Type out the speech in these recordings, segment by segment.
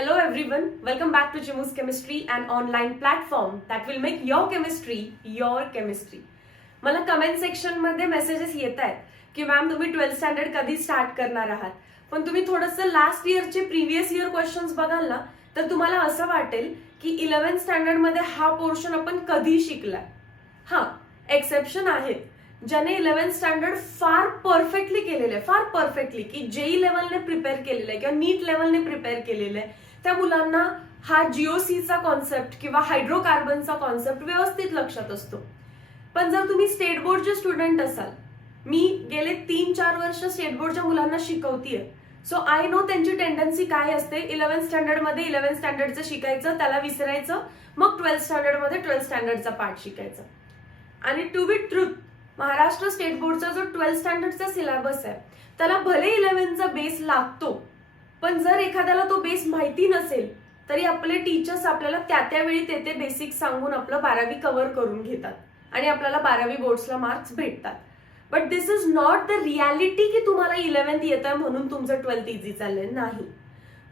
Hello everyone, welcome back to Chimu's Chemistry, an online platform that will make your chemistry your chemistry. मला comment section मध्ये messages येत आहेत की ma'am तुम्ही 12th standard कधी start करणार आहात, पण तुम्ही थोडंसं लास्ट इयरचे प्रिव्हियस इयर क्वेश्चन्स बघाल ना तर तुम्हाला असं वाटेल की 11th स्टँडर्ड मध्ये हा पोर्शन आपण कधी शिकलाय. हा एक्सेप्शन आहेत ज्याने 11th स्टँडर्ड फार परफेक्टली केलेलं आहे, फार परफेक्टली की जेई लेवलने प्रिपेअर केलेलं आहे किंवा नीट लेवलने प्रिपेअर केलेलं आहे. त्या मुलांना हा जीओसीचा कॉन्सेप्ट किंवा हायड्रोकार्बनचा कॉन्सेप्ट व्यवस्थित लक्षात असतो. पण जर तुम्ही स्टेट बोर्डचे स्टुडंट असाल, मी गेले 3-4 वर्ष स्टेट बोर्डच्या मुलांना शिकवतीये, सो आय नो त्यांची टेंडन्सी काय असते. 11th स्टँडर्ड मध्ये 11th स्टँडर्डचं शिकायचं, त्याला विसरायचं, मग 12th स्टँडर्ड मध्ये 12th स्टँडर्डचा पार्ट शिकायचं. आणि to be truth, Maharashtra state बोर्डचा जो 12th स्टँडर्डचा सिलेबस आहे त्याला भले 11चा बेस लागतो, पण जर एखाद्याला तो बेस माहिती नसेल तरी आपले टीचर्स आपल्याला त्यावेळी ते बेसिक सांगून आपलं 12वी कव्हर करून घेतात आणि आपल्याला 12वी बोर्ड्सला मार्क्स भेटतात. But this is not the reality की तुम्हाला 11th येत आहे म्हणून तुमचं 12th इझी चाललंय, नाही.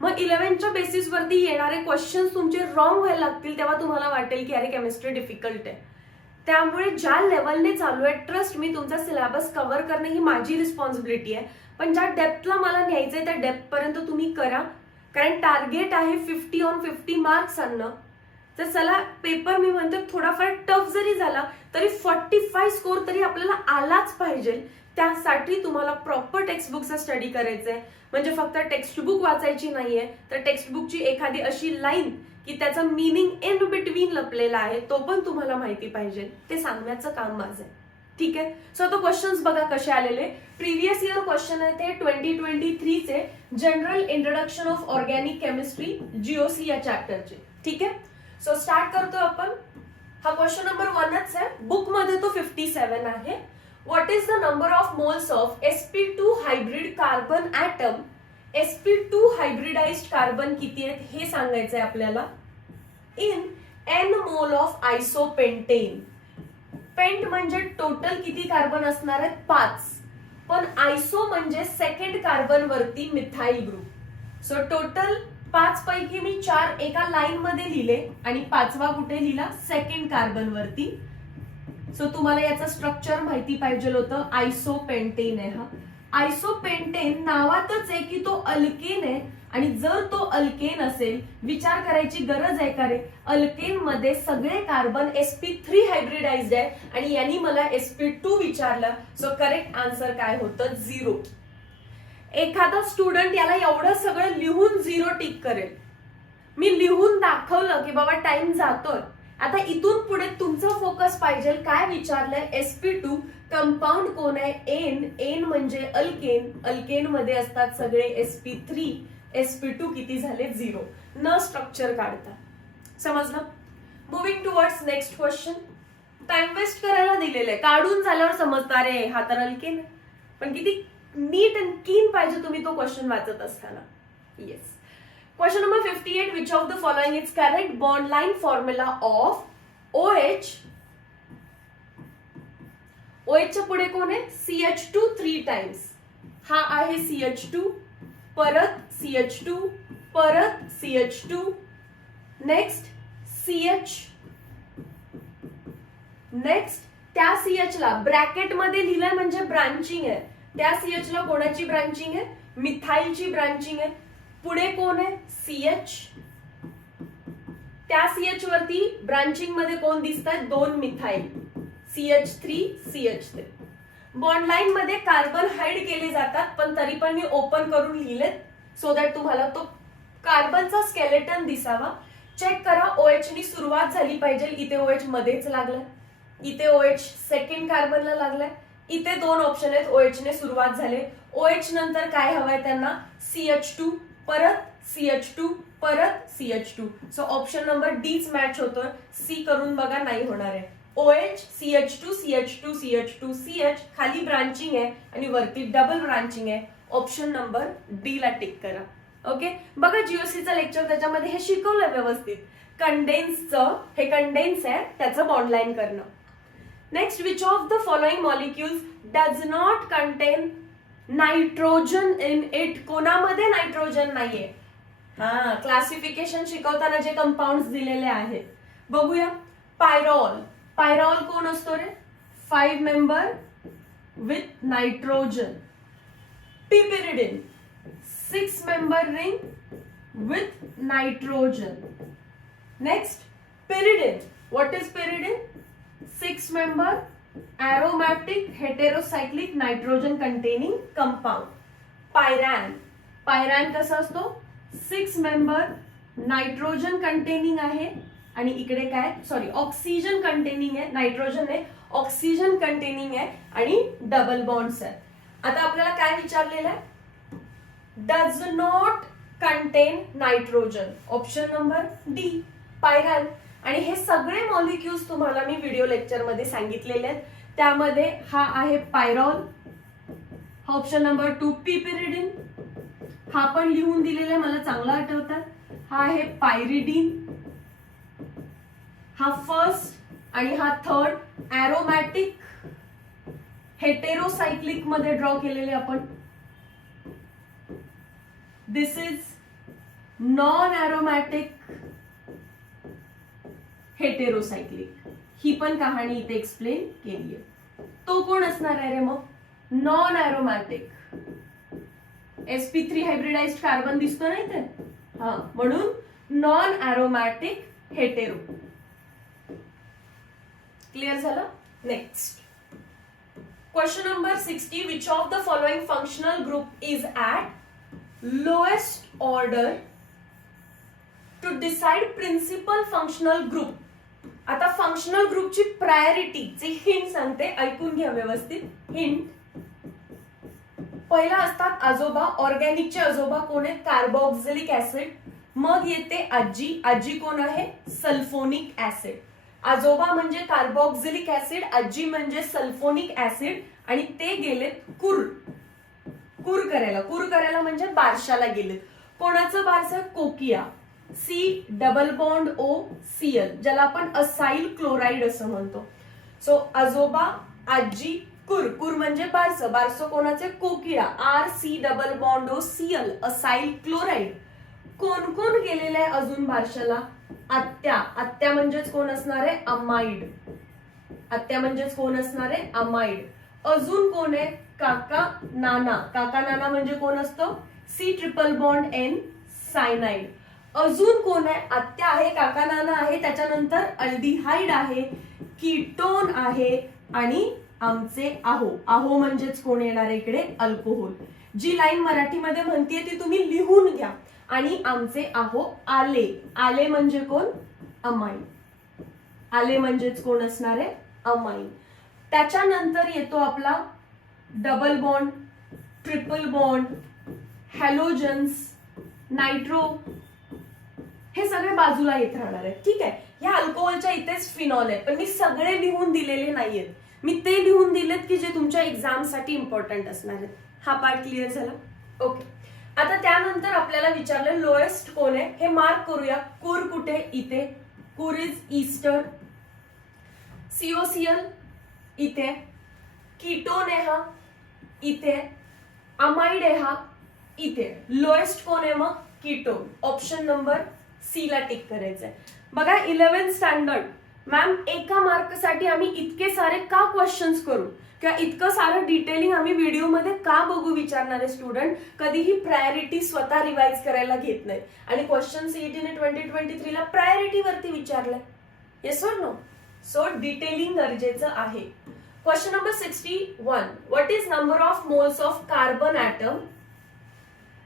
मग 11च्या बेसिसवरती येणारे क्वेश्चन्स तुमचे रॉंग व्हायला लागतील तेव्हा तुम्हाला वाटेल की अरे केमिस्ट्री डिफिकल्ट आहे. त्यामुळे ज्या लेवलने चालू आहे, ट्रस्ट मी, तुमचा सिलेबस कव्हर करणे ही माझी रिस्पॉन्सिबिलिटी आहे, पण ज्या डेप्थला मला न्यायचंय त्या डेप्थ पर्यंत तुम्ही करा. कारण टार्गेट आहे 50 on 50 मार्क्स आणणं. तर चला पेपर मी म्हणते थोडाफार टफ जरी झाला तरी 45 स्कोर तरी आपल्याला आलाच पाहिजे. त्यासाठी तुम्हाला प्रॉपर टेक्स्टबुकचा स्टडी करायचंय. म्हणजे फक्त टेक्स्टबुक वाचायची नाहीये, तर टेक्स्टबुकची एखादी अशी लाईन की त्याचा मीनिंग इन बिटवीन लपलेला आहे तो पण तुम्हाला माहिती पाहिजे, ते सांगण्याचं काम माझं आहे. ठीक आहे. सो आता क्वेश्चन्स बघा कसे आलेले. प्रिव्हियस इयर क्वेश्चन आहे ते 2023 चे general introduction of organic chemistry GOC या चॅप्टरचे. ठीक आहे. सो स्टार्ट करतो आपण. हा क्वेश्चन नंबर 1च आहे. बुक मध्ये तो 57 आहे. What is the number of moles of sp2 hybrid carbon atom. sp2 hybridised carbon किती आहेत हे सांगायचंय आपल्याला. In n mole of isopentane. Pent म्हणजे टोटल किती कार्बन असणार आहेत, 5. पण आयसो म्हणजे सेकंड कार्बन वरती मिथाइल ग्रुप. सो टोटल 5 पैकी मी 4 एका लाईन मध्ये लिहिले आणि 5वा कुठे लिहिला, सेकंड कार्बन वरती. सो तुम्हाला याचं स्ट्रक्चर माहिती पाहिजे होतं. आयसोपेंटेन आहे हा. आयसोपेंटेन नावातच आहे की तो अल्केन आहे, आणि जर तो अल्केन असेल, विचार करायची गरज आहे का रे, अल्केन मध्ये सगळे कार्बन sp3 हायब्रिडाइज्ड आहे आणि यांनी मला sp2 विचारलं. सो करेक्ट आन्सर काय होतं, 0. एखादा स्टुडंट याला एवढं सगळं लिहून 0 टिक करेल. मी लिहून दाखवलं की बाबा टाइम जातोय. आता इथून पुढे तुमचा फोकस पाहिजे काय विचारलंय, sp2 कंपाऊंड कोण आहे, एन म्हणजे अल्केन. अल्केन मध्ये असतात सगळे sp3. sp2 किती झाले, 0. न स्ट्रक्चर काढता. समजलं. Moving towards next question. Time waste करायला दिलेलं आहे, काढून झाल्यावर समजणार आहे हा तर अल्केन आहे. पण किती नीट अँड क्लीन पाहिजे तुम्ही तो क्वेश्चन वाचत असताना. Yes. Question number 58. Which of the following is correct bond line formula of OH. OH च्या पुढे कोण आहे, CH2 3 टाइम्स. हा आहे CH2, परत CH2, परत CH2, नेक्स्ट CH, नेक्स्ट त्या CH ला ब्रॅकेट मध्ये लिहिलंय म्हणजे ब्रांचिंग आहे. त्या CH ला कोणाची ब्रांचिंग आहे, मिथाइलची ब्रांचिंग आहे. पुढे कोण आहे, CH. त्या CH वरती ब्रांचिंग मध्ये कोण दिसतात, 2 methyl, CH3, CH3. Bond line मध्ये कार्बन हाईड केले जातात, पण तरी पण मी ओपन करून लिहिलेत सो दॅट तुम्हाला तो कार्बनचा स्केलेटन दिसावा. चेक करा, OH नी सुरुवात झाली पाहिजे. इथे OH मध्येच लागलाय, इथे OH सेकंड कार्बनला लागलाय, इथे 2 ऑप्शन आहेत, OH ने सुरुवात झाले. OH नंतर काय हवंय त्यांना, CH2, परत CH2, परत CH2. सो ऑप्शन नंबर डीच मॅच होतोय. सी करून बघा, नाही होणार आहे. OH, CH2, CH2, CH2, CH, खाली ब्रांचिंग आहे आणि वरती डबल ब्रांचिंग आहे. ऑप्शन नंबर डी ला टिक करा. ओके. बघा जीओसीचं लेक्चर, त्याच्यामध्ये हे शिकवलं व्यवस्थित. कंडेन्सचं, हे कंडेन्स आहे, त्याचं बॉन्ड लाईन करणं. Next, which of the following molecules does not content nitrogen in it. कोणामध्ये नायट्रोजन नाहीये, हा, क्लासिफिकेशन शिकवताना जे कंपाऊंड दिलेले आहेत बघूया. पायरॉल, पायरॉल कोण असतो रे? 5 member with nitrogen. Piperidine 6 member ring with nitrogen. Next pyridine. What is pyridine? 6 member aromatic heterocyclic nitrogen containing compound. Pyran, pyran कसा असतो? 6 member नायट्रोजन कंटेनिंग आहे आणि इकडे काय, सॉरी ऑक्सिजन कंटेनिंग आहे, नायट्रोजन आहे, ऑक्सिजन कंटेनिंग आहे आणि डबल बॉन्ड्स आहे. आता आपल्याला काय विचारलेलं आहे? Does not content nitrogen. Option number D, pyran. आणि हे सगळे मॉलिक्युल्स तुम्हाला मी व्हिडिओ लेक्चर मध्ये सांगितलेले आहेत. त्यामध्ये हा आहे पायरॉल, हा ऑप्शन नंबर 2 पिपेरिडिन, हा पण लिहून दिलेला आहे, मला चांगला आठवतात. हा आहे पायरिडिन, हा फर्स्ट आणि हा थर्ड. एरोमॅटिक हेटेरोसायक्लिक मध्ये ड्रॉ केलेले आपण. दिस इज नॉन एरोमॅटिक हेटेरोसायक्लिक. ही पण कहाणी इथे एक्सप्लेन केली आहे. तो कोण असणार आहे रे मग? नॉन एरोमॅटिक. sp3 हायब्रिडाइज्ड कार्बन दिसतो ना इथे, हा, म्हणून नॉन एरोमॅटिक हेटेरो. क्लिअर झालं? Next question number 60. Which of the following functional group is at lowest order to decide principal functional group. आता फंक्शनल ग्रुपची प्रायोरिटीची हिंट सांगते, ऐकून घ्या व्यवस्थित. हिंट, पहिला असतात आजोबा. ऑर्गॅनिकचे आजोबा कोण आहेत? Carboxylic acid. मग येते आजी. आजी कोण आहे? Sulphonic acid. आजोबा म्हणजे कार्बोक्सिलिक ऍसिड, आजी म्हणजे सल्फोनिक ऍसिड. आणि ते गेलेत कुर करायला. कुर करायला म्हणजे बारशाला गेलेत. कोणाचं बारस? कोकिया. C double bond O CL, ज्याला आपण असाइल क्लोराइड असं म्हणतो. सो आजोबा, आजी, कुर. कुर म्हणजे बारस. बारस कोणाचे? कोकिया. R C double bond O CL, acyl chloride. कोण कोण गेलेलं आहे अजून बारशाला? आत्या. आत्या म्हणजेच कोण असणार आहे? अमाइड. आत्या म्हणजेच कोण असणार आहे? अमाइड. अजून कोण आहे? काका नाना. काका नाना म्हणजे कोण असतो? C triple bond N, cyanide. अजून कोण आहे? आत्या आहे, काका नाना आहे, त्याच्यानंतर अल्डिहाइड आहे, कीटोन आहे आणि आमचे आहो. आहो म्हणजेच कोण येणार आहे इकडे? अल्कोहोल. जी लाईन मराठीमध्ये म्हणतीये ती तुम्ही लिहून घ्या. आणि आमचे आहो आले. आले म्हणजे कोण? अमाइन. आले म्हणजेच कोण असणार आहे? अमाइन. त्याच्यानंतर येतो आपला double bond, triple bond, halogens, nitro. हे सगळे बाजूला येत राहणार आहेत. ठीक आहे, ह्या अल्कोहोलच्या इथेच फिनॉल आहे, पण मी सगळे लिहून दिलेले नाहीयेत. मी ते लिहून दिलेत की जे तुमच्या एक्झाम साठी इम्पॉर्टंट असणार आहेत. हा पार्ट क्लिअर झाला? ओके. आता त्यानंतर आपल्याला विचारलं लोएस्ट कोण आहे, हे मार्क करूया. कुर कुठे? इथे. कुर इज ईस्टर. सीओसीएल इथे. कीटोन आहे हा इथे. अमाइड आहे हा इथे. लोएस्ट कोण आहे मग? कीटोन. ऑप्शन नंबर सी ला टिक करायचंय. बघा 11th स्टँडर्ड मॅम, एका मार्कसाठी आम्ही इतके सारे का क्वेश्चन्स करू किंवा इतकं सारं डिटेलिंग आम्ही व्हिडिओमध्ये का बघू विचारणारे स्टुडंट कधीही प्रायोरिटी स्वतः रिवाइज करायला घेत नाही. आणि क्वेश्चन सीईटीने 2023 ला प्रायोरिटी वरती विचारलंय. Yes or no? So detailing गरजेचं आहे. Question number 61. What is number of moles of carbon atom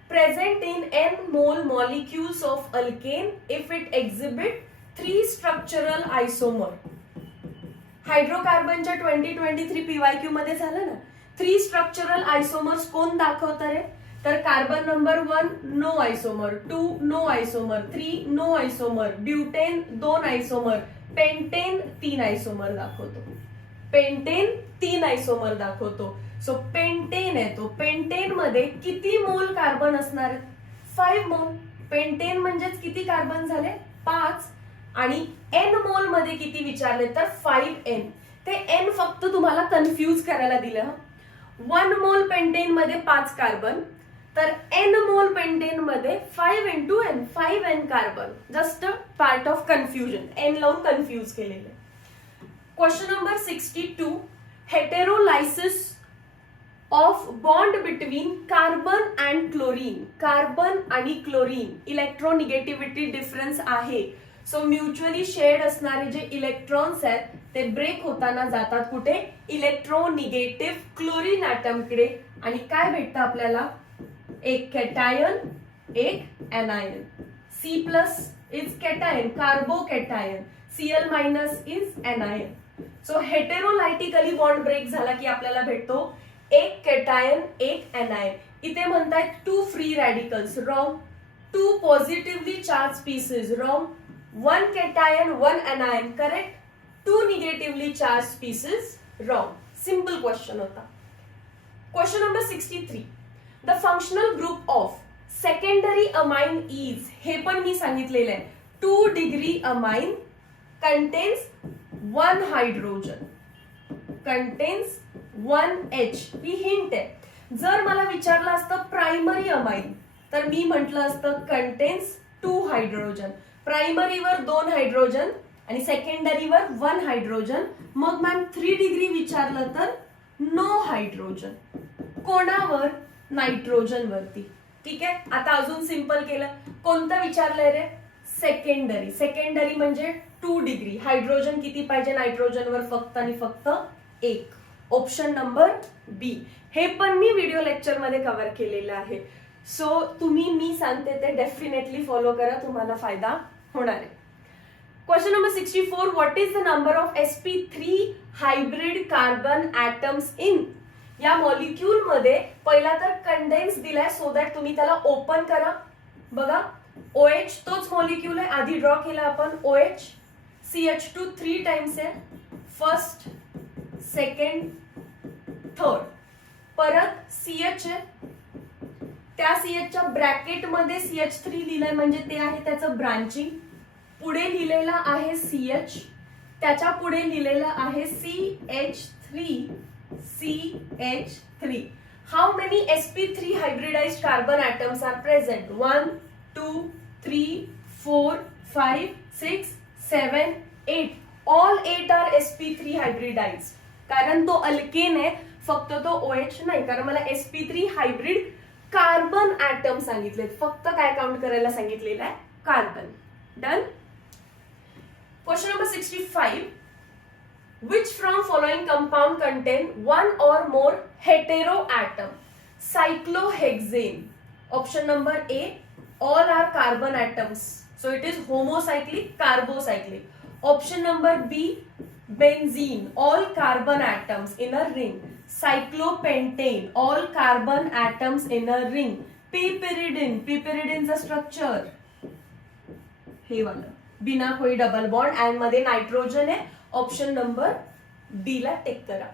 present in n mole molecules of alkane if it exhibit 3 structural isomer. हायड्रोकार्बनच्या 2023 PYQ मध्ये झालं ना, 3 स्ट्रक्चरल आयसोमर्स कोण दाखवतं रे? तर carbon number 1 no isomer, 2 no isomer, 3 no isomer, butane 2 isomer, pentane 3 isomer दाखवतो. Pentane 3 isomer दाखवतो. So pentane आहे तो. पेंटेन मध्ये किती मोल कार्बन असणार आहेत? 5 मोल. पेंटेन म्हणजेच किती कार्बन झाले? 5. आणि एन मोल मध्ये किती विचारले? तर 5n. ते एन फक्त तुम्हाला कन्फ्यूज करायला दिलं. 1 मोल पेंटेन मध्ये 5 कार्बन, तर N मोल पेंटेन मध्ये 5 into N 5N carbon. Just part of confusion, N लावून कन्फ्युज केलेलं. Question number 62. Heterolysis of bond between carbon and chlorine. Carbon आणि क्लोरीन इलेक्ट्रोनिगेटिव्हिटी डिफरन्स आहे. सो म्युच्युअली शेअर्ड असणारे जे इलेक्ट्रॉन्स आहेत ते ब्रेक होताना जातात कुठे? इलेक्ट्रोनिगेटिव्ह क्लोरीन ॲटमकडे. आणि काय भेटतं आपल्याला? एक कॅटायन, एक anion. C plus is cation, carbocation. Cl minus is anion. So heterolytically bond break झाला की आपल्याला भेटतो एक कॅटायन, एक एनायन. इथे म्हणतायत 2 free radicals, wrong. 2 positively charge pieces, wrong. 1 cation, 1 anion, correct. 2 negatively charge pieces, wrong. Simple question होता. Question number 63. The functional group of secondary amine is. हे पण मी सांगितलेलं आहे. 2 degree amine contains 1 hydrogen, contains 1 H. ही hint आहे. जर मला विचारलं असतं प्रायमरी अमाइन तर मी म्हटलं असतं कंटेन्स 2 हायड्रोजन. प्रायमरीवर 2 हायड्रोजन आणि सेकंडरीवर 1 हायड्रोजन. मग मॅम 3 डिग्री विचारलं तर नो हायड्रोजन. कोणावर? नायट्रोजन वरती. ठीक आहे. आता अजून सिंपल केलं. कोणतं विचारलंय रे? सेकंडरी. सेकंडरी म्हणजे 2 डिग्री. हायड्रोजन किती पाहिजे नायट्रोजनवर? फक्त आणि फक्त 1. ऑप्शन नंबर बी. हे पण मी व्हिडिओ लेक्चर मध्ये कव्हर केलेलं आहे. सो तुम्ही मी सांगते ते डेफिनेटली फॉलो करा, तुम्हाला फायदा होणार आहे. Question number 64. What is the number of sp3 hybrid carbon atoms in. या मॉलिक्यूल मध्ये पहिला तर कंडेन्स दिलाय सो दॅट तुम्ही त्याला ओपन करा. बघा OH तोच मॉलिक्यूल आहे, आधी ड्रॉ केला आपण. OH CH2 3 टाइम्स आहे. First, second, third. परत CH आहे. त्या CHच्या ब्रॅकेट मध्ये CH3 लिहिलंय म्हणजे ते आहे त्याचं ब्रांचिंग. पुढे लिहिलेला आहे CH, त्याच्या पुढे लिहिलेलं आहे CH3. How many sp3 hybridized carbon atoms are present? 1, 2, 3, 4, 5, 6, 7, 8. All 8 are sp3 hybridized. कारण तो अल्केन आहे, फक्त तो OH नाही. कारण मला sp3 हायब्रिड कार्बन ॲटम सांगितले, फक्त काय काउंट करायला सांगितलेलं आहे? Carbon. Done. Question number 65. Which from following compound contain one or more heteroatom? Cyclohexane. Option number A. All are carbon atoms. So it is homocyclic, carbocyclic. Option number B. Benzene. All carbon atoms in a ring. Cyclopentane. All carbon atoms in a ring. Piperidine. Piperidine's structure. हे वाला बिना कोई double bond and मध्ये nitrogen आहे. Option number D ला take करा.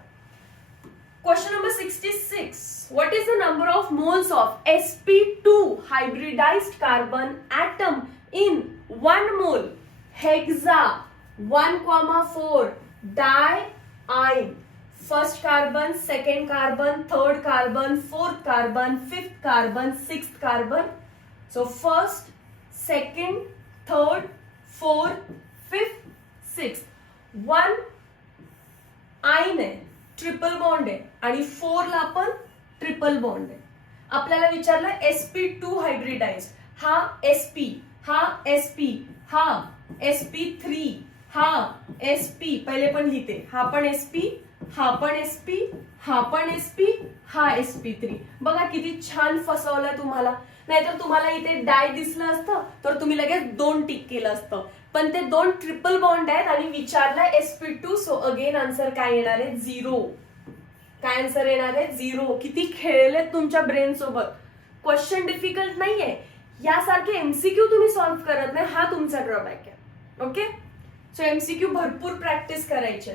Question number 66. What is the number of moles of sp2 hybridised carbon atom in 1 mole? Hexa 1,4 diene. First carbon, second carbon, third carbon, fourth carbon, fifth carbon, sixth carbon. So first, second, third, fourth, fifth, sixth. 1 ene आहे, triple bond आहे आणि 4 ला पण triple bond आहे. आपल्याला विचारलं sp2 hybridise. हा sp, हा sp, हा sp3, हा sp. पहिले पण लिहिते. हा पण sp, हा पण sp, हा पण sp, हा sp3. बघा किती छान फसवलंय तुम्हाला. नाहीतर तुम्हाला इथे डाय दिसलं असतं तर तुम्ही लगेच 2 टिक केलं असतं. पण ते 2 ट्रिपल बॉन्ड आहेत आणि विचारलंय sp2. सो अगेन आन्सर काय येणार आहे? 0. काय आन्सर येणार आहे? 0. किती खेळले तुमच्या ब्रेन सोबत. क्वेश्चन डिफिकल्ट नाहीये. यासारखे एमसीक्यू तुम्ही सॉल्व्ह करत नाही, हा तुमचा ड्रॉबॅक आहे. ओके. सो एमसीक्यू भरपूर प्रॅक्टिस करायचे.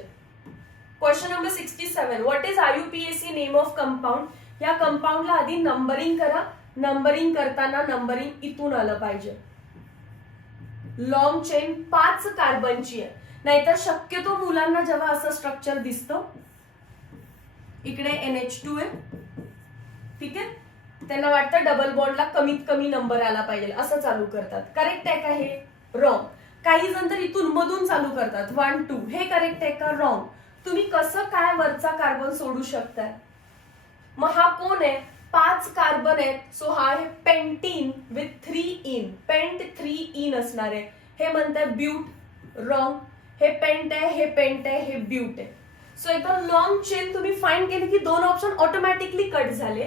Question number 67. What is IUPAC name of compound? या कंपाऊंडला आधी नंबरिंग करा. नंबरिंग करताना नंबरिंग इथून आलं पाहिजे. लॉंग चेन 5 कार्बनची आहे. नाहीतर शक्यतो मुलांना जेव्हा असं स्ट्रक्चर दिसतं, इकडे NH2 आहे, ठीक आहे, त्यांना वाटतं डबल बॉन्डला कमीत कमी नंबर आला पाहिजे असं चालू करतात. करेक्ट आहे का हे? रॉंग. काही जण तर इथून मधून चालू करतात 1 2. हे करेक्ट आहे का? रॉंग. तुम्ही कसं काय वरचा कार्बन सोडू शकताय? मग हा कोण आहे? 5 कार्बन आहेत. सो हा आहे pentene with 3 ene. Pent 3 ene असणार आहे. हे म्हणताय ब्यूट. रॉंग. हे पेंट आहे, हे पेंट आहे, हे ब्यूट आहे. सो एकदम लॉंग चेन तुम्ही फाइंड केली की 2 ऑप्शन ऑटोमॅटिकली कट झाले.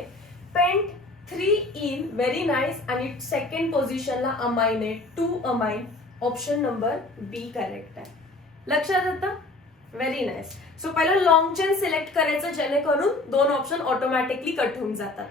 Pent 3 ene, very nice. आणि सेकंड पोझिशनला अमाइन आहे, 2 amine. Option number B correct आहे. लक्षात येतं? Very nice. सो पहिलं लॉंग चेन सिलेक्ट करायचं जेणेकरून 2 ऑप्शन ऑटोमॅटिकली कट होऊन जातात.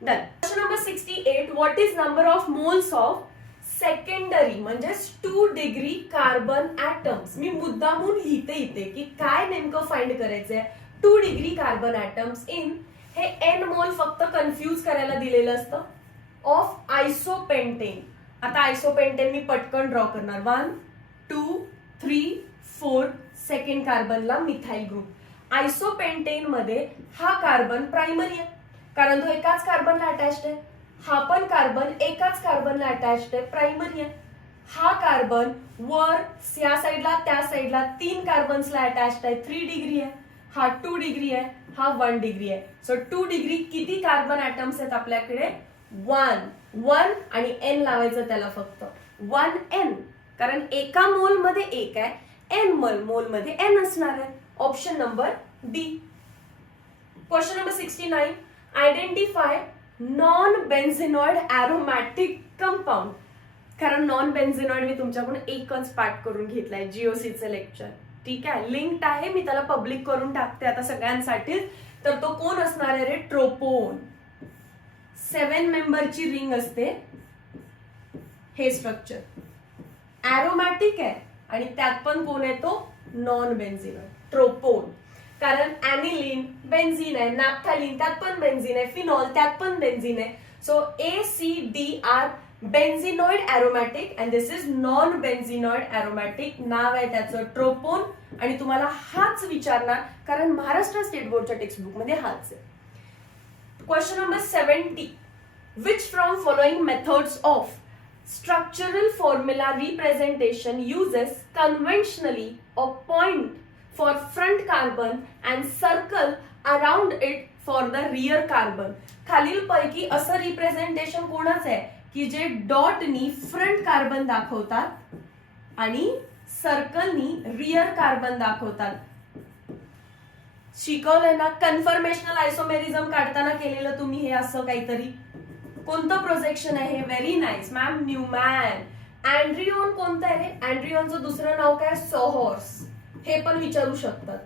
Done. Question number 68. What is number of moles of secondary म्हणजे 2 डिग्री कार्बन ऍटम्स? मी मुद्दामून लिहिते इथे की काय नेमकं फाइंड करायचंय. 2 डिग्री कार्बन ऍटम्स इन, हे एन मोल फक्त कन्फ्यूज करायला दिलेलं असतं, ऑफ आयसोपेंटेन. आता आयसोपेंटेन मी पटकन ड्रॉ करणार. 1 2 3 4. सेकंड कार्बनला मिथाइल ग्रुप. आयसोपेंटेन मध्ये हा कार्बन प्रायमरी आहे कारण तो एकाच कार्बनला अटॅच्ड आहे. हा पण कार्बन एकाच कार्बनला अटॅच्ड आहे, प्रायमरी आहे. हा कार्बन वर या साईडला त्या साईडला 3 कार्बन्सला अटॅच्ड आहे, 3 डिग्री आहे. हा 2 डिग्री आहे, हा 1 डिग्री आहे. सो 2 डिग्री किती कार्बन ऍटम्स आहेत आपल्याकडे? 1 आणि एन लावायचं त्याला फक्त 1n. कारण एका मोल मध्ये 1 आहे, एन मोल मध्ये एन असणार आहे. Option number D. Question number 69. Identify non benzenoid aromatic compound. कारण नॉन बेन्झेनॉइड मी तुमच्याकडून एकच पाठ करून घेतलाय जीओसीचं लेक्चर. ठीक आहे, लिंक्ड आहे, मी त्याला पब्लिक करून टाकते आता सगळ्यांसाठी. तर तो कोण असणार आहे रे? ट्रोपोन. 7 मेंबरची रिंग असते. हे स्ट्रक्चर एरोमॅटिक आहे आणि त्यात पण कोण आहे तो? नॉन बेन्झेनॉइड, ट्रोपोन. कारण ऍनिलीन बेन्झीन आहे, नॅफ्थॅलिन त्यात पण बेन्झीन आहे, फिनॉल त्यात पण बेन्झीन आहे. So ACD are benzenoid aromatic and this is non benzenoid aromatic. नाव आहे त्याचं ट्रोपोन. आणि तुम्हाला हाच विचारणार कारण महाराष्ट्र स्टेट बोर्डच्या टेक्स्टबुक मध्ये हाच आहे. Question number 70. Which from following methods of structural formula representation uses conventionally a point for front carbon and circle around it for the rear carbon? खालील पैकी असं रिप्रेझेंटेशन कोणाचं आहे की जे डॉटनी फ्रंट कार्बन दाखवतात आणि सर्कलनी रियर कार्बन दाखवतात? शिकवलंय ना कन्फर्मेशनल आयसोमेरिझम काढताना केलेलं तुम्ही हे असं काहीतरी. कोणतं प्रोजेक्शन आहे हे? Very nice ma'am, Newman. अँड्रिओन कोणतं आहे रे? अँड्रिओनचं दुसरं नाव काय? सॉहॉर्स. हे पण विचारू शकतात.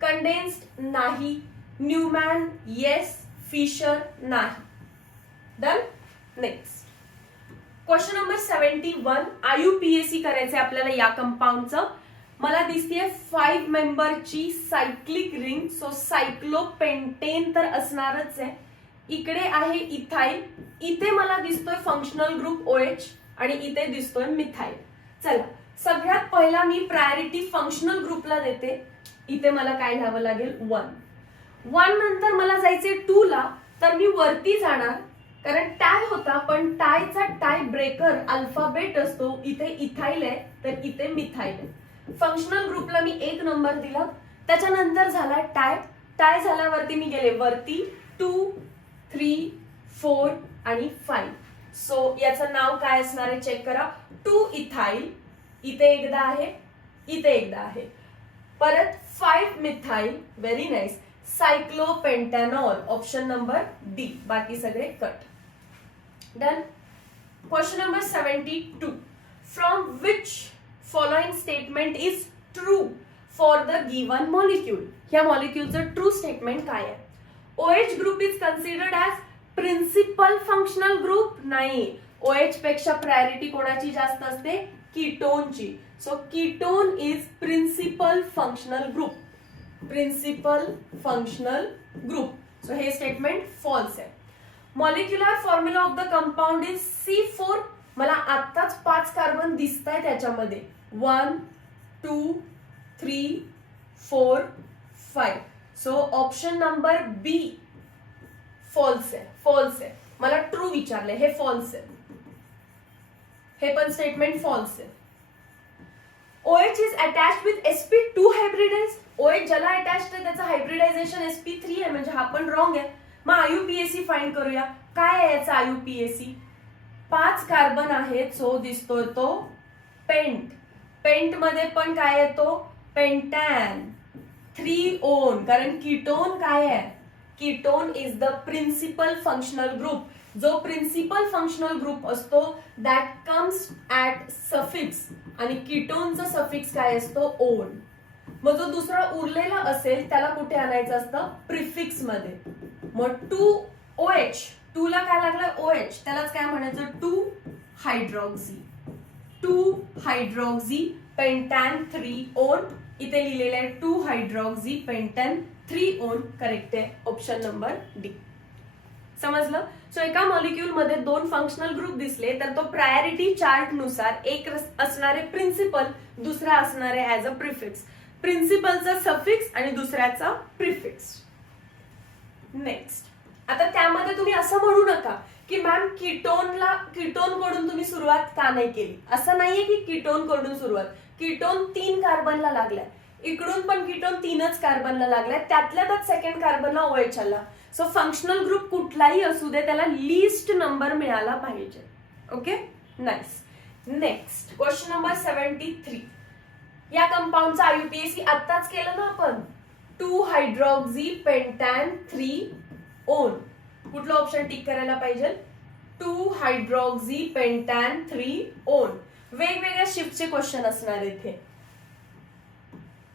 कंडेन्स्ड नाही. Newman yes. फिशर नाही. Done. Next question number 71. IUPAC करायचंय आपल्याला या कंपाऊंडचं. मला दिसतेय 5 मेंबरची सायक्लिक रिंग. सो सायक्लोपेंटेन तर असणारच आहे. इकडे आहे इथाइल, इथे मला दिसतोय फंक्शनल ग्रुप OH आणि इथे दिसतोय मिथाइल. चला सगळ्यात पहिला मी प्रायोरिटी फंक्शनल ग्रुपला देते. इथे मला काय लिहावं लागेल? 1 नंतर मला जायचे 2 ला. तर मी वरती जाणार कारण टाय होता पण टायचा टाय ब्रेकर अल्फाबेट असतो. इथे इथाइल आहे तर इथे मिथाइल आहे. फंक्शनल ग्रुपला मी 1 नंबर दिला. त्याच्यानंतर झाला टाय. टाय झाल्यावरती मी गेले वरती 2 3 4 आणि 5. सो याचं नाव काय असणार आहे चेक करा. 2 इथाइल, इथे एकदा आहे, इथे एकदा आहे. परत 5 methyl. Very nice. Cyclopentanol. Option number D. बाकी सगळे cut. Done. Question number 72. From which following statement is true for the given molecule? या मॉलिक्यूलचं ट्रू स्टेटमेंट काय आहे? OH group is considered as principal functional group? नाही. OH पेक्षा priority कोणाची जास्त असते? कीटोनची. So ketone is principal functional group. Principal functional group. So हे स्टेटमेंट फॉल्स आहे. Molecular formula of the compound is C4. मला आत्ताच 5 कार्बन दिसत आहे त्याच्यामध्ये. 1 2 3 4 5. सो ऑप्शन नंबर बी फॉल्स आहे. फॉल्स आहे. मला विचारले, हे फॉल्स आहे, हे पण स्टेटमेंट फॉल्स आहे. OH is attached with sp2 hybridise. OH ज्याला अटॅच्ड आहे त्याचं हायब्रिडायझेशन sp3 आहे, म्हणजे हा पण रॉंग आहे. मग IUPAC फाइंड करूया. काय आहे याचा IUPAC? 5 कार्बन आहेत, सो दिसतोय तो पेंट. पेंट मध्ये पण काय येतो? पेंटॅन. 3 ओन, कारण कीटोन काय आहे? Ketone is the principal functional group. जो प्रिन्सिपल फंक्शनल ग्रुप असतो दॅट कम्स ऍट सफिक्स, आणि कीटोनचा सफिक्स काय असतो? ओन. मग जो दुसरा उरलेला असेल त्याला कुठे आणायचं असतं? प्रिफिक्स मध्ये. मग 2OH, 2 ला काय लागलं? OH, त्यालाच काय म्हणायचं? 2 हायड्रॉक्सी. 2 hydroxy पेंटॅन 3 on. इथे लिहिलेलं आहे 2 हायड्रॉक्सी पेंटॅन 3 ओन. करेक्ट आहे ऑप्शन नंबर डी. समजलं? सो एका मॉलिक्यूल मध्ये 2 फंक्शनल ग्रुप दिसले तर तो प्रायोरिटी चार्ट नुसार एक असणारे प्रिन्सिपल, दुसरा असणारे ऍज अ प्रिफिक्स. प्रिन्सिपलचा सफिक्स आणि दुसऱ्याचा प्रिफिक्स. नेक्स्ट, आता त्यामध्ये तुम्ही असं म्हणू नका की मॅम कीटोन कडून तुम्ही सुरुवात का नाही केली. असं नाहीये की कीटोन कडून सुरुवात. कीटोन 3 कार्बनला लागलाय, इकडून पण कीटोन 3च कार्बनला लागलाय, त्यातल्या त्यात सेकंड कार्बनला OH आला. सो फंक्शनल ग्रुप कुठलाही असू दे त्याला लीस्ट नंबर मिळाला पाहिजे. Okay, nice. Next question number 73. या कंपाऊंडचा IUPAC आत्ताच केलं ना आपण. 2 हायड्रॉक्सी पेंटॅन 3 ओन. कुठलं ऑप्शन टिक करायला पाहिजे? 2 हायड्रॉक्सी पेंटॅन 3 ओन. वेगवेगळ्या शिफ्टचे क्वेश्चन असणार इथे.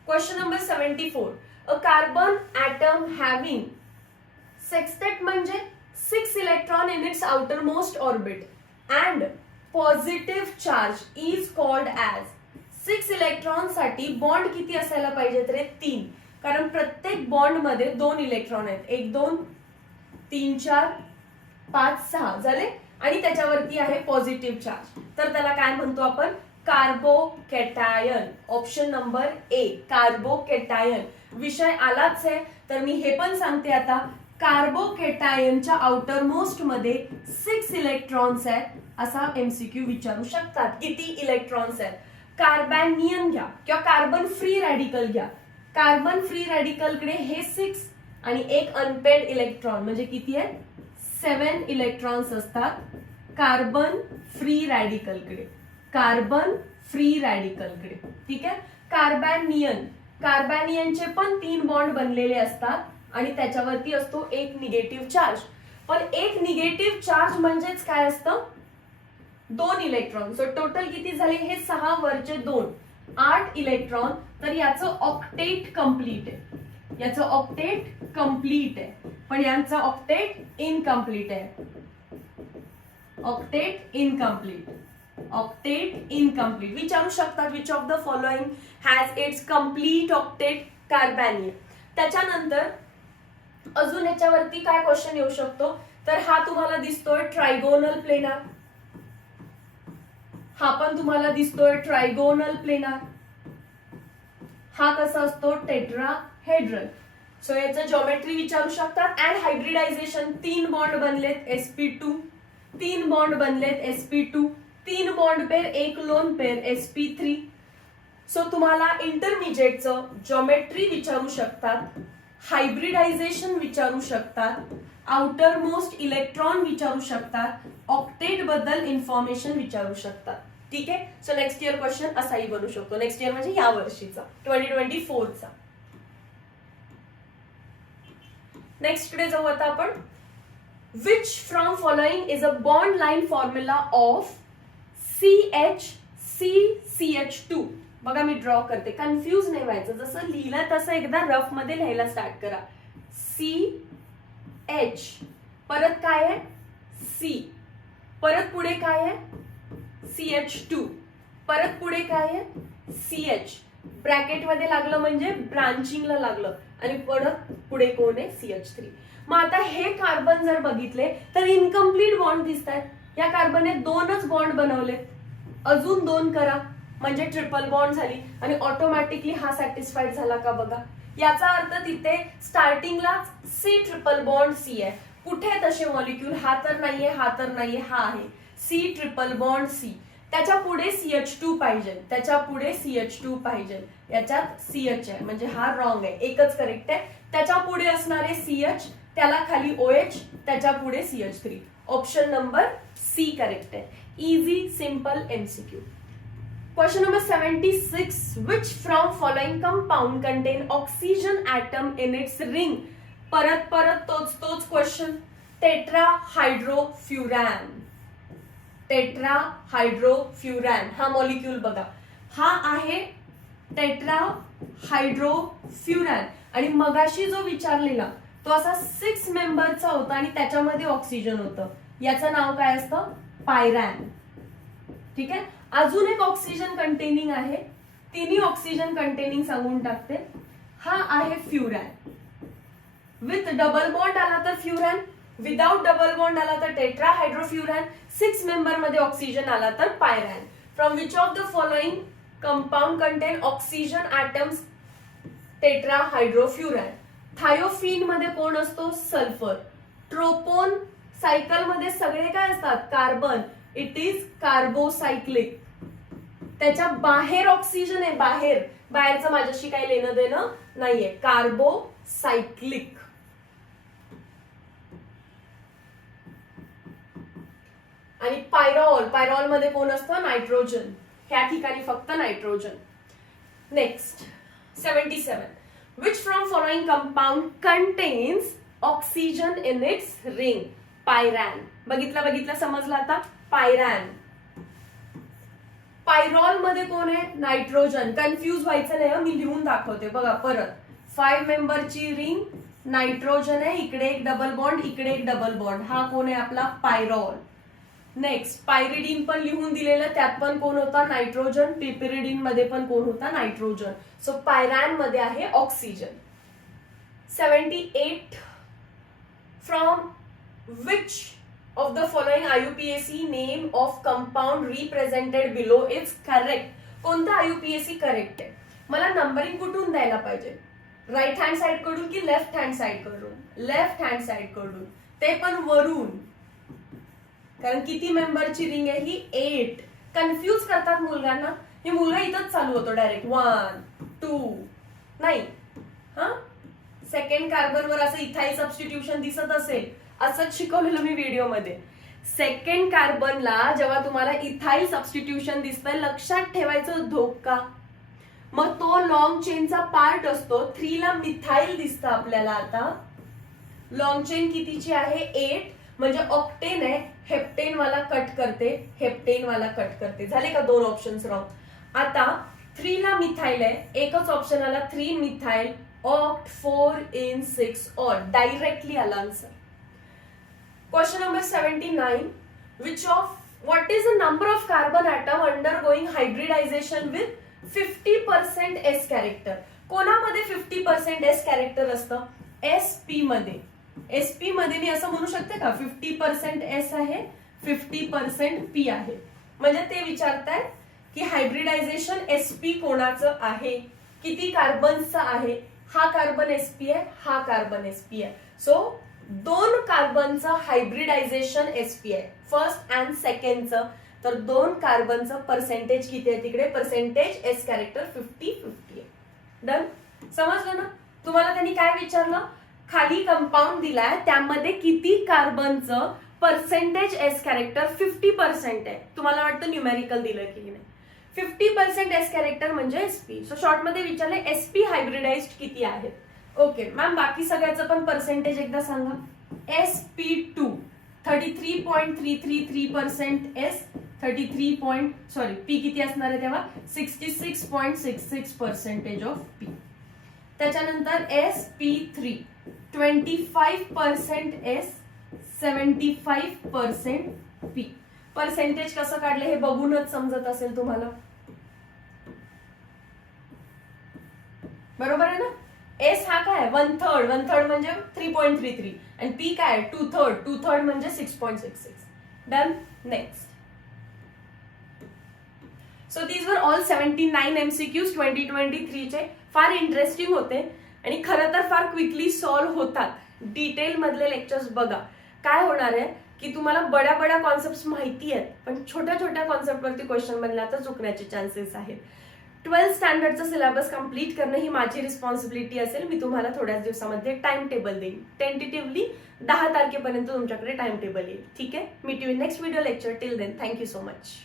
Question number 74. A carbon atom having sextet म्हणजे 6 electron in its outermost orbit and positive charge is called as. 6 electron साठी बॉन्ड किती असायला पाहिजेत रे? 3. कारण प्रत्येक बॉन्ड मध्ये 2 इलेक्ट्रॉन आहेत. 1 2 3 4 5 6 झाले, आणि त्याच्यावरती आहे पॉझिटिव्ह चार्ज. तर त्याला काय म्हणतो आपण? Carbocation. Option number A, carbocation. विषय आलाच आहे तर मी हे पण सांगते आता. कार्बोकॅटायनच्या आउटरमोस्ट मध्ये 6 इलेक्ट्रॉन्स आहेत, असा MCQ विचारू शकतात. किती इलेक्ट्रॉन्स आहेत? कार्बॅनियन घ्या किंवा कार्बन फ्री रॅडिकल घ्या. कार्बन फ्री रॅडिकल कडे हे 6 आणि एक अनपेड इलेक्ट्रॉन म्हणजे किती आहे? 7 इलेक्ट्रॉन्स असतात कार्बन फ्री रॅडिकल कडे. कार्बन फ्री रॅडिकल कडे, ठीक आहे. कार्बॅनियनचे पण 3 बॉन्ड बनलेले असतात आणि त्याच्यावरती असतो एक निगेटिव्ह चार्ज. पण एक निगेटिव्ह चार्ज म्हणजेच काय असतं? 2 इलेक्ट्रॉन. सो टोटल किती झाले? हे 6 वरचे 2, 8 इलेक्ट्रॉन. तर याचं ऑक्टेट कम्प्लीट आहे. याचं ऑक्टेट कम्प्लीट आहे, पण यांचं ऑक्टेट इनकम्प्लीट आहे. Octet incomplete. Octet incomplete. विचारू शकतात which of the following has its complete octet? Carbanion. त्याच्यानंतर अजून याच्यावरती काय क्वेश्चन येऊ शकतो? तर हा तुम्हाला दिसतोय ट्रायगोनल प्लेनार. हा पण तुम्हाला दिसतोय ट्रायगोनल प्लेनार. हा कसा असतो? टेट्राहेड्रल. सो याचं जॉमेट्री विचारू शकतात. अँड हायब्रिडायझेशन 3 बॉन्ड बनलेत sp2, 3 बॉन्ड बनलेत sp2, 3 बॉन्ड पेर, 1 लोन पेर sp3. सो तुम्हाला इंटरमिजिएटचं जॉमेट्री विचारू शकतात, हायब्रिडायझेशन विचारू शकतात, आउटर मोस्ट इलेक्ट्रॉन विचारू शकतात, ऑक्टेट बद्दल इन्फॉर्मेशन विचारू शकतात. ठीक आहे. सो नेक्स्ट इयर क्वेश्चन असाही बनू शकतो. नेक्स्ट इयर म्हणजे या वर्षीचा 2024चा. नेक्स्ट कडे जाऊ आता आपण. Which from following is a bond line formula of CH2. बघा मी ड्रॉ करते, कन्फ्यूज नाही व्हायचं. जसं लिहिलं तसं एकदा रफ मध्ये लिहायला स्टार्ट करा. CH, परत काय आहे? C, परत पुढे काय आहे? CH2, परत पुढे काय आहे? CH. ब्रॅकेट मध्ये लागलं म्हणजे ब्रांचिंगला लागलं, आणि परत पुढे कोण आहे? CH3. मग आता हे कार्बन जर बघितले तर इनकम्प्लीट बॉन्ड दिसत आहेत. या कार्बनने 2च बॉन्ड बनवले, अजून 2 करा म्हणजे ट्रिपल बॉन्ड झाली, आणि ऑटोमॅटिकली हा सॅटिस्फाईड झाला का बघा. याचा अर्थ तिथे स्टार्टिंगला C ट्रिपल बॉन्ड C आहे, कुठे तसे मॉलिक्यूल, हा तर नाहीये, हा तर नाहीये, हा आहे सी ट्रिपल बॉन्ड सी. त्याच्या पुढे CH2 पाहिजे, त्याच्या पुढे CH2 पाहिजे, याच्यात CH आहे म्हणजे हा रॉंग आहे, एकच करेक्ट आहे. त्याच्या पुढे असणारे CH, त्याला खाली OH, त्याच्या पुढे CH3. Option number C correct आहे. Easy simple MCQ. Question number 76. Which from following compound contain oxygen atom in its ring? परत तोच क्वेश्चन. टेट्राहायड्रोफ्युरॅन. टेट्राहायड्रोफ्युरॅन हा मॉलिक्यूल बघा, हा आहे टेट्राहायड्रोफ्युरॅन. आणि मगाशी जो विचारलेला तो असा 6 मेंबरचा होता आणि त्याच्यामध्ये ऑक्सिजन होतं. याचं नाव काय असतं? पायरॅन. ठीक आहे. अजून एक ऑक्सिजन कंटेनिंग आहे, तिन्ही ऑक्सिजन कंटेनिंग सांगून टाकते. हा आहे फ्युरॅन. विथ डबल बॉन्ड आला तर फ्युरॅन, विदाउट डबल बॉन्ड आला तर टेट्राहायड्रोफ्युरॅन, 6 मेंबर मध्ये ऑक्सिजन आला तर pyran. From which of the following compound contain oxygen atoms? Tetrahydrofuran. Thiophene मध्ये कोण असतो? सल्फर. ट्रोपोन सायकल मध्ये सगळे काय असतात? कार्बन. It is carbocyclic. त्याच्या बाहेर ऑक्सिजन आहे, बाहेरचं माझ्याशी काही लेणं देणं नाहीये. कार्बोसायक्लिक. आणि पायरॉल मध्ये कोण असतं? नायट्रोजन. ह्या ठिकाणी फक्त nitrogen. Next 77. Which from following compound contains oxygen in its ring? पायरॅन. बघितलं समजलं आता? पायरॅन. पायरॉल मध्ये कोण आहे? नायट्रोजन. कन्फ्यूज व्हायचं नाही, मी लिहून दाखवते बघा परत. 5 मेंबरची रिंग, नायट्रोजन आहे, इकडे एक डबल बॉन्ड, इकडे एक डबल बॉन्ड. हा कोण आहे? आपला पायरॉल. नेक्स्ट पायरिडीन पण लिहून दिलेलं, त्यात पण कोण होता? नायट्रोजन. पिपिरिडीन मध्ये पण कोण होता? नायट्रोजन. सो पायरॅन मध्ये आहे oxygen. 78. From which of the following IUPAC name of compound represented below is correct? कोणता IUPAC करेक्ट आहे? मला नंबरिंग कुठून द्यायला पाहिजे? राईट हँड साइड कडून की लेफ्ट हँड साइड कडून? लेफ्ट हँड साइड कडून, ते पण वरून. कारण किती मेंबरची रिंग आहे ही? 8. कन्फ्यूज करतात मुलगांना. हे मुलगा इथंच चालू होतो डायरेक्ट 1 2 नाही. हा सेकंड कार्बनवर असं इथाइल सबस्टिट्यूशन दिसत असेल, असंच शिकवलेलं मी व्हिडिओमध्ये. सेकंड कार्बनला जेव्हा तुम्हाला इथाइल सबस्टिट्यूशन दिसतंय, लक्षात ठेवायचं धोका. मग तो लॉंग चेनचा पार्ट असतो. 3 ला मिथाइल दिसतं आपल्याला. आता लॉंग चेन कितीची आहे? 8. म्हणजे ऑक्टेन आहे. हेप्टेन वाला कट करते, हेप्टेन वाला कट करते. झाले का 2 ऑप्शन्स रॉंग. आता 3 ला मिथाइल आहे, एकच ऑप्शन आला 3 methyl oct 4 in 6 all. Directly आला answer. Question number 79. What is the number of carbon atom undergoing hybridization with 50% S character? कोणामध्ये 50% S character असतं? SP मध्ये. SP मध्ये मी असं म्हणू शकते का 50% S आहे, 50% P आहे. म्हणजे ते विचारताय की हायब्रिडायझेशन SP कोणाचं आहे, किती कार्बनचं आहे. हा कार्बन SP आहे, हा कार्बन SP आहे. सो 2 कार्बनचं हायब्रिडायझेशन SP आहे, फर्स्ट अँड सेकंडचं. तर 2 कार्बनचं पर्सेंटेज किती आहे तिकडे? पर्सेंटेज S कॅरेक्टर 50-50 आहे. डन. समजलं ना? तुम्हाला त्यांनी काय विचारलं? खाली कंपाऊंड दिलाय, त्यामध्ये किती कार्बनचं पर्सेंटेज S कॅरेक्टर 50% आहे. तुम्हाला वाटतं न्यूमेरिकल दिलं की नाही? 50% S कॅरेक्टर म्हणजे SP. सो शॉर्ट मध्ये विचारले SP हायब्रिडाइज्ड किती आहेत. ओके मॅम, बाकी सगळ्याचं पण पर्सेंटेज एकदा सांगा. SP2 33.333% S, 33 P किती असणार आहे तेव्हा? 66.66% ऑफ P. त्याच्यानंतर SP3 25% S, 75% P. पर्सेंटेज कसं काढलं हे बघूनच समजत असेल तुम्हाला. बरोबर आहे ना? S हा काय? 1/3 म्हणजे 3.33 आणि P काय? 2/3 म्हणजे 6.66. Done. Next. So these were all 79 MCQs 2023 चे. फार इंटरेस्टिंग होते आणि खरं तर फार क्विकली सॉल्व्ह होतात. डिटेल मधले लेक्चर्स बघा. काय होणार आहे की तुम्हाला बड्या बड्या कॉन्सेप्ट माहिती आहेत, पण छोट्या छोट्या कॉन्सेप्टवरती क्वेश्चन बनला तर चुकण्याचे चान्सेस आहेत. 12th स्टँडर्डचा सिलेबस कंप्लीट करणं ही माझी रिस्पॉन्सिबिलिटी असेल. मी तुम्हाला थोड्याच दिवसामध्ये टाइम टेबल देईन. टेंटेटिव्हली 10 तारखेपर्यंत तुमच्याकडे टाइम टेबल येईल. ठीक आहे. Meet you in next video lecture. Till then thank you so much.